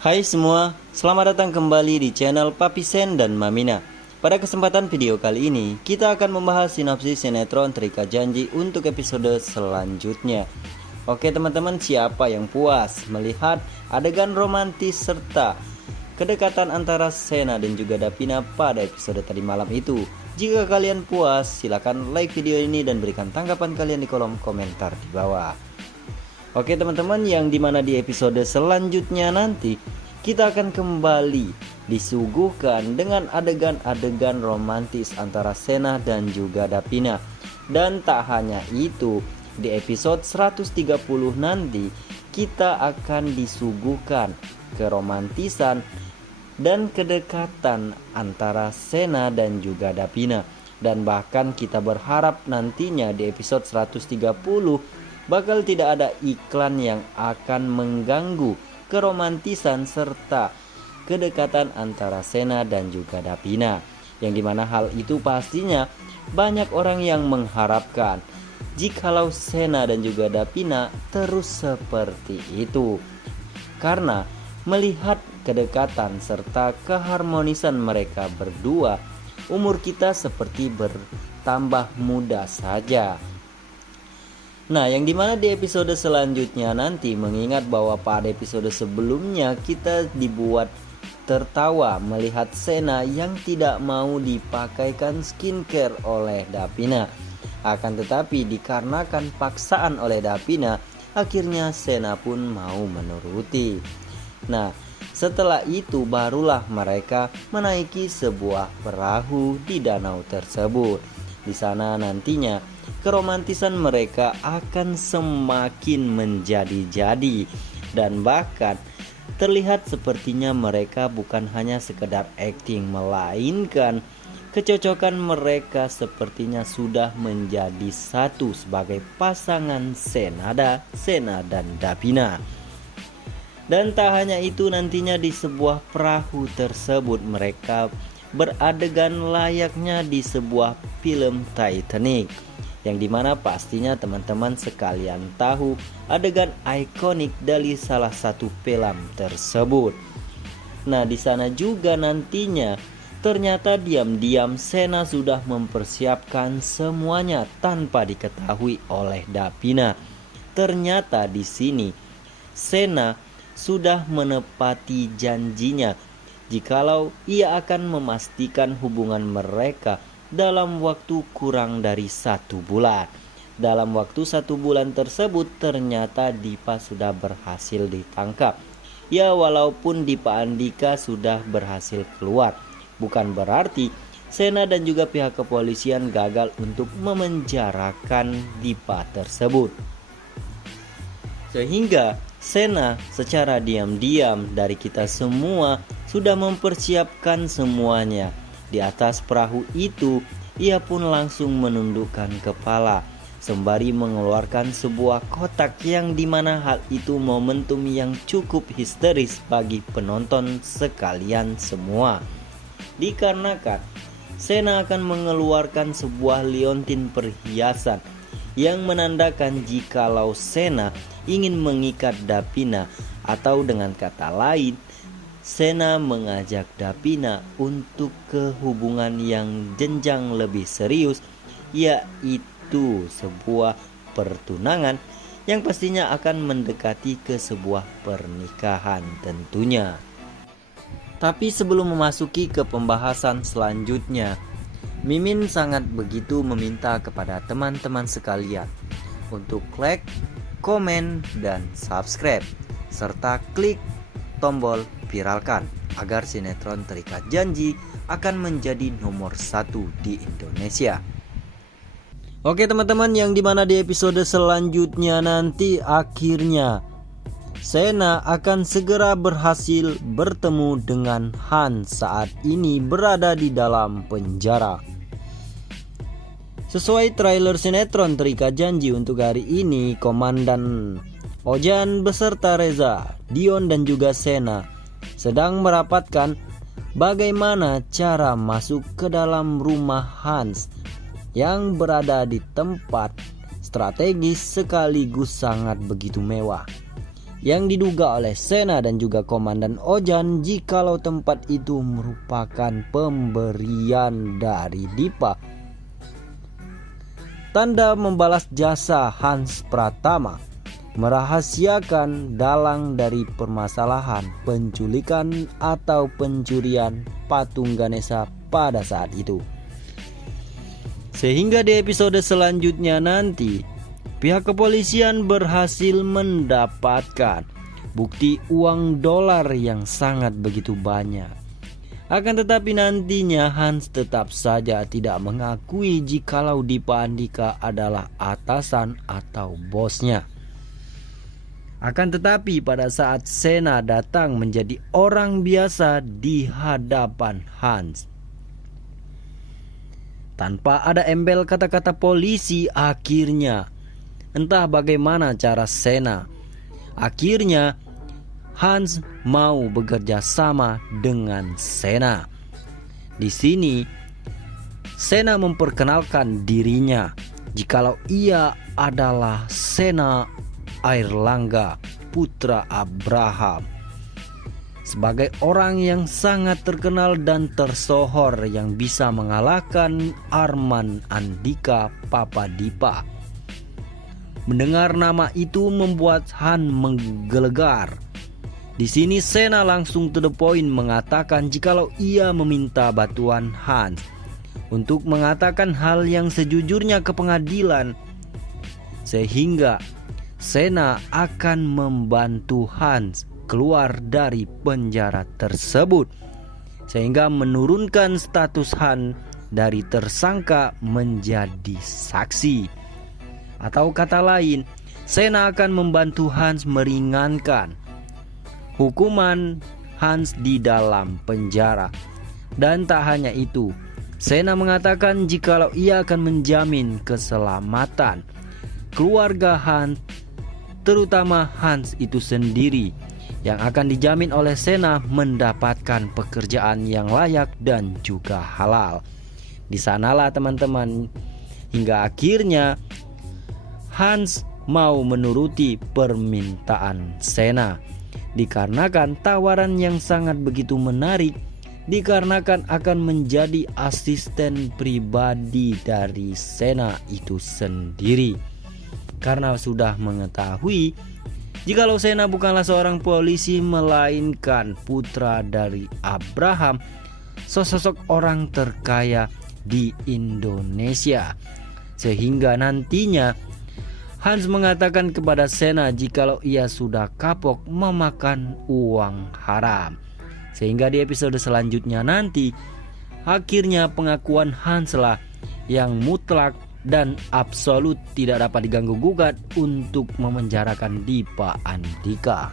Hai semua, selamat datang kembali di channel Papi Sen dan Mamina. Pada kesempatan video kali ini, kita akan membahas sinopsis sinetron Terikat Janji untuk episode selanjutnya. Oke teman-teman, siapa yang puas melihat adegan romantis serta kedekatan antara Sena dan juga Davina pada episode tadi malam itu? Jika kalian puas, silakan like video ini dan berikan tanggapan kalian di kolom komentar di bawah. Oke teman-teman, yang dimana di episode selanjutnya nanti kita akan kembali disuguhkan dengan adegan-adegan romantis antara Sena dan juga Davina. Dan tak hanya itu, di episode 130 nanti kita akan disuguhkan keromantisan dan kedekatan antara Sena dan juga Davina. Dan bahkan kita berharap nantinya di episode 130 bakal tidak ada iklan yang akan mengganggu keromantisan serta kedekatan antara Sena dan juga Davina. Yang dimana hal itu pastinya banyak orang yang mengharapkan jikalau Sena dan juga Davina terus seperti itu. Karena melihat kedekatan serta keharmonisan mereka berdua, umur kita seperti bertambah muda saja. Nah, yang dimana di episode selanjutnya nanti, mengingat bahwa pada episode sebelumnya kita dibuat tertawa melihat Sena yang tidak mau dipakaikan skincare oleh Davina. Akan tetapi dikarenakan paksaan oleh Davina, akhirnya Sena pun mau menuruti. Nah, setelah itu barulah mereka menaiki sebuah perahu di danau tersebut. Di sana nantinya keromantisan mereka akan semakin menjadi-jadi, dan bahkan terlihat sepertinya mereka bukan hanya sekedar acting, melainkan kecocokan mereka sepertinya sudah menjadi satu sebagai pasangan Sena dan Davina. Dan tak hanya itu, nantinya di sebuah perahu tersebut mereka beradegan layaknya di sebuah film Titanic, yang dimana pastinya teman-teman sekalian tahu adegan ikonik dari salah satu film tersebut. Nah, di sana juga nantinya ternyata diam-diam Sena sudah mempersiapkan semuanya tanpa diketahui oleh Davina. Ternyata di sini Sena sudah menepati janjinya jikalau ia akan memastikan hubungan mereka dalam waktu kurang dari 1 bulan. Dalam waktu 1 bulan tersebut ternyata Dipa sudah berhasil ditangkap. Ya, walaupun Dipa Andika sudah berhasil keluar, bukan berarti Sena dan juga pihak kepolisian gagal untuk memenjarakan Dipa tersebut. Sehingga Sena secara diam-diam dari kita semua sudah mempersiapkan semuanya. Di atas perahu itu, ia pun langsung menundukkan kepala sembari mengeluarkan sebuah kotak, yang dimana hal itu momentum yang cukup histeris bagi penonton sekalian semua. Dikarenakan Sena akan mengeluarkan sebuah liontin perhiasan yang menandakan jikalau Sena ingin mengikat Davina, atau dengan kata lain Sena mengajak Davina untuk ke hubungan yang jenjang lebih serius, yaitu sebuah pertunangan yang pastinya akan mendekati ke sebuah pernikahan tentunya. Tapi sebelum memasuki ke pembahasan selanjutnya, Mimin sangat begitu meminta kepada teman-teman sekalian untuk like, komen, dan subscribe, serta klik tombol viralkan agar sinetron Terikat Janji akan menjadi nomor 1 di Indonesia. Oke teman-teman, yang dimana di episode selanjutnya nanti akhirnya Sena akan segera berhasil bertemu dengan Han saat ini berada di dalam penjara. Sesuai trailer sinetron Terikat Janji untuk hari ini, Komandan Ojan beserta Reza, Dion dan juga Sena sedang merapatkan bagaimana cara masuk ke dalam rumah Hans yang berada di tempat strategis sekaligus sangat begitu mewah. yang diduga oleh Sena dan juga Komandan Ojan jikalau tempat itu merupakan pemberian dari Dipa. Tanda membalas jasa Hans Pratama merahasiakan dalang dari permasalahan penculikan atau pencurian patung Ganesha pada saat itu. Sehingga di episode selanjutnya nanti pihak kepolisian berhasil mendapatkan bukti uang dolar yang sangat begitu banyak. Akan tetapi nantinya Hans tetap saja tidak mengakui jikalau Dipa Andika adalah atasan atau bosnya. Akan tetapi pada saat Sena datang menjadi orang biasa di hadapan Hans, tanpa ada embel kata-kata polisi, akhirnya entah bagaimana cara Sena, akhirnya Hans mau bekerja sama dengan Sena. Di sini Sena memperkenalkan dirinya jikalau ia adalah Sena Airlangga putra Abraham, sebagai orang yang sangat terkenal dan tersohor yang bisa mengalahkan Arman Andika Papa Dipa. Mendengar nama itu membuat Han menggelegar. Di sini Sena langsung to the point mengatakan jikalau ia meminta bantuan Hans untuk mengatakan hal yang sejujurnya ke pengadilan, sehingga Sena akan membantu Hans keluar dari penjara tersebut, sehingga menurunkan status Han dari tersangka menjadi saksi. Atau kata lain, Sena akan membantu Hans meringankan hukuman Hans di dalam penjara. Dan tak hanya itu, Sena mengatakan jikalau ia akan menjamin keselamatan keluarga Hans, terutama Hans itu sendiri, yang akan dijamin oleh Sena mendapatkan pekerjaan yang layak dan juga halal. Di sanalah teman-teman, hingga akhirnya Hans mau menuruti permintaan Sena, dikarenakan tawaran yang sangat begitu menarik, dikarenakan akan menjadi asisten pribadi dari Sena itu sendiri. Karena sudah mengetahui jikalau Sena bukanlah seorang polisi melainkan putra dari Abraham, sosok orang terkaya di Indonesia. Sehingga nantinya Hans mengatakan kepada Sena jikalau ia sudah kapok memakan uang haram. Sehingga di episode selanjutnya nanti akhirnya pengakuan Hans lah yang mutlak dan absolut tidak dapat diganggu gugat untuk memenjarakan Dipa Andika.